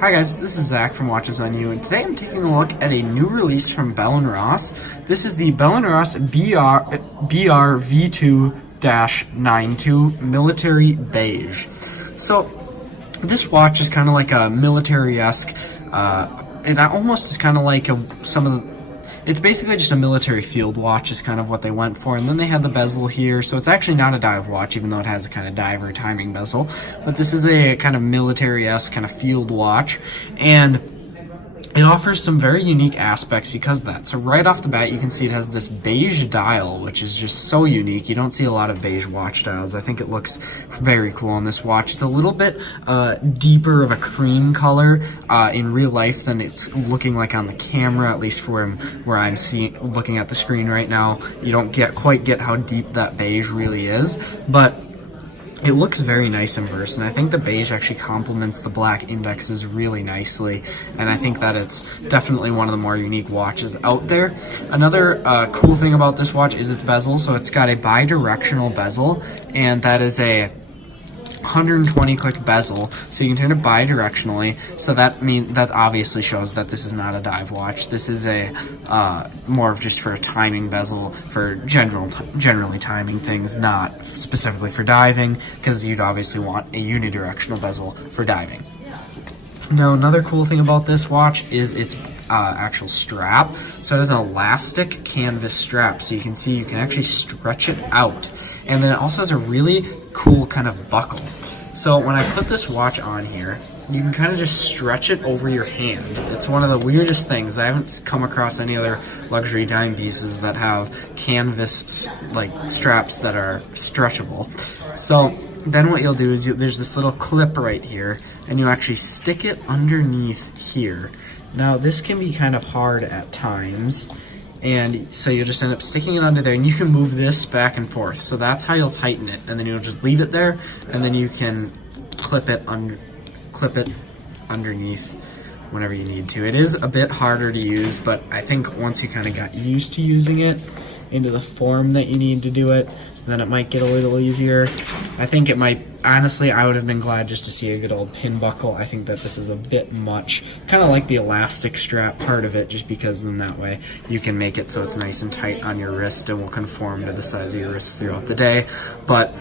Hi guys, this is Zach from Watches on You, and today I'm taking a look at a new release from Bell & Ross. This is the Bell & Ross BR V2-92 Military Beige. So, this watch is kind of like a military-esque, it almost is kind of like it's basically just a military field watch is kind of what they went for, and then they had the bezel here, so it's actually not a dive watch, even though it has a kind of diver timing bezel, but this is a kind of military-esque kind of field watch, and it offers some very unique aspects because of that. So right off the bat, you can see it has this beige dial, which is just so unique. You don't see a lot of beige watch dials. I think it looks very cool on this watch. It's a little bit deeper of a cream color in real life than it's looking like on the camera, at least for where I'm looking at the screen right now. You don't quite get how deep that beige really is, but it looks very nice in person. I think the beige actually complements the black indexes really nicely, and I think that it's definitely one of the more unique watches out there. Another cool thing about this watch is its bezel. So it's got a bi-directional bezel, and that is a 120 click bezel, so you can turn it bi-directionally. So that obviously shows that this is not a dive watch. This is a more of just for a timing bezel for generally timing things, not specifically for diving, because you'd obviously want a unidirectional bezel for diving. Now, another cool thing about this watch is its actual strap. So it has an elastic canvas strap, so you can see you can actually stretch it out. And then it also has a really cool kind of buckle. So when I put this watch on here, you can kind of just stretch it over your hand. It's one of the weirdest things. I haven't come across any other luxury timepieces that have canvas like straps that are stretchable. So then what you'll do is there's this little clip right here, and you actually stick it underneath here. Now this can be kind of hard at times, and so you'll just end up sticking it under there, and you can move this back and forth. So that's how you'll tighten it, and then you'll just leave it there, and then you can clip it underneath whenever you need to. It is a bit harder to use, but I think once you kind of got used to using it into the form that you need to do it, then it might get a little easier. I think it might, honestly, I would have been glad just to see a good old pin buckle. I think that this is a bit much. Kind of like the elastic strap part of it, just because then that way you can make it so it's nice and tight on your wrist and will conform to the size of your wrist throughout the day. But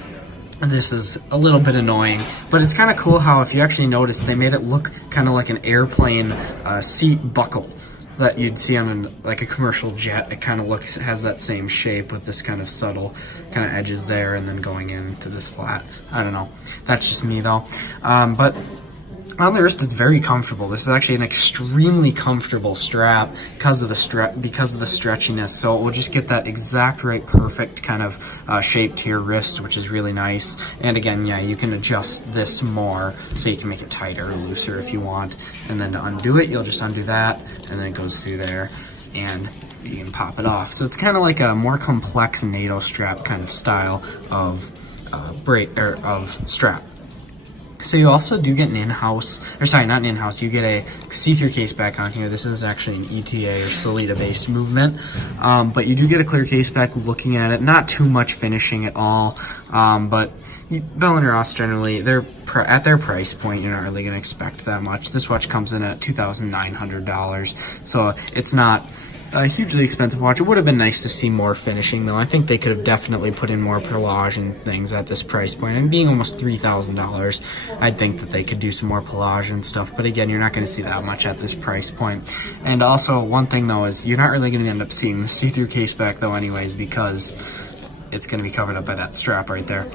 this is a little bit annoying, but it's kind of cool how, if you actually notice, they made it look kind of like an airplane seat buckle that you'd see on like a commercial jet. It kind of has that same shape with this kind of subtle kind of edges there, and then going into this flat. I don't know. That's just me though. But on the wrist, it's very comfortable. This is actually an extremely comfortable strap because of the stretchiness. So it will just get that exact right, perfect kind of shape to your wrist, which is really nice. And again, yeah, you can adjust this more, so you can make it tighter or looser if you want. And then to undo it, you'll just undo that, and then it goes through there, and you can pop it off. So it's kind of like a more complex NATO strap kind of style of strap. So you also do get an in-house, or sorry, not an in-house, you get a see-through case back on here. This is actually an ETA or Salida-based movement, but you do get a clear case back looking at it. Not too much finishing at all, but Bell & Ross generally, at their price point, you're not really going to expect that much. This watch comes in at $2,900, so it's not a hugely expensive watch. It would have been nice to see more finishing, though. I think they could have definitely put in more pelage and things at this price point. And being almost $3,000, I'd think that they could do some more pelage and stuff. But again, you're not going to see that much at this price point. And also, one thing, though, is you're not really going to end up seeing the see-through case back, though, anyways, because it's going to be covered up by that strap right there.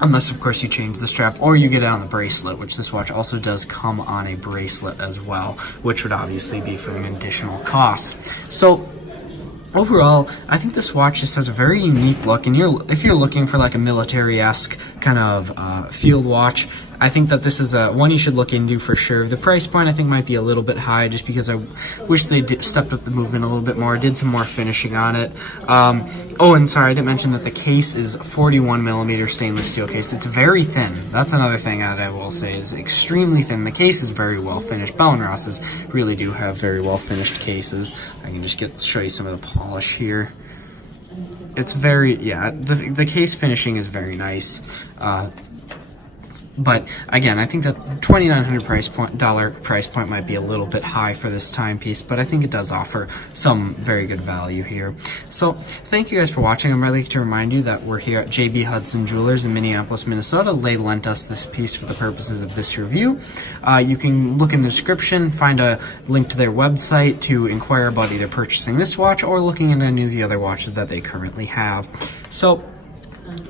Unless, of course, you change the strap, or you get it on the bracelet, which this watch also does come on a bracelet as well, which would obviously be for an additional cost. So overall, I think this watch just has a very unique look, and if you're looking for like a military-esque kind of field watch, I think that this is one you should look into for sure. The price point I think might be a little bit high, just because I wish they stepped up the movement a little bit more, did some more finishing on it. Oh, and sorry, I didn't mention that the case is 41mm stainless steel case. It's very thin. That's another thing that I will say is extremely thin. The case is very well finished. Bell & Ross's really do have very well finished cases. I can just show you some of the polish here. It's very, yeah, the case finishing is very nice. But again, I think that $2,900 price point might be a little bit high for this timepiece, but I think it does offer some very good value here. So thank you guys for watching. I'd like to remind you that we're here at JB Hudson Jewelers in Minneapolis, Minnesota. They lent us this piece for the purposes of this review. You can look in the description, find a link to their website to inquire about either purchasing this watch or looking at any of the other watches that they currently have. So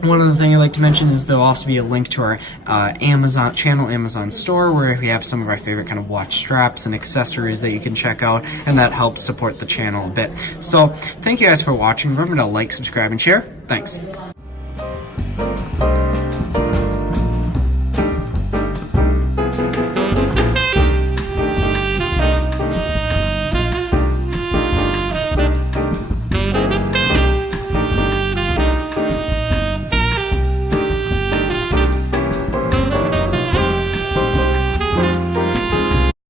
one other thing I'd like to mention is there'll also be a link to our Amazon store, where we have some of our favorite kind of watch straps and accessories that you can check out, and that helps support the channel a bit. So thank you guys for watching. Remember to like, subscribe, and share. Thanks.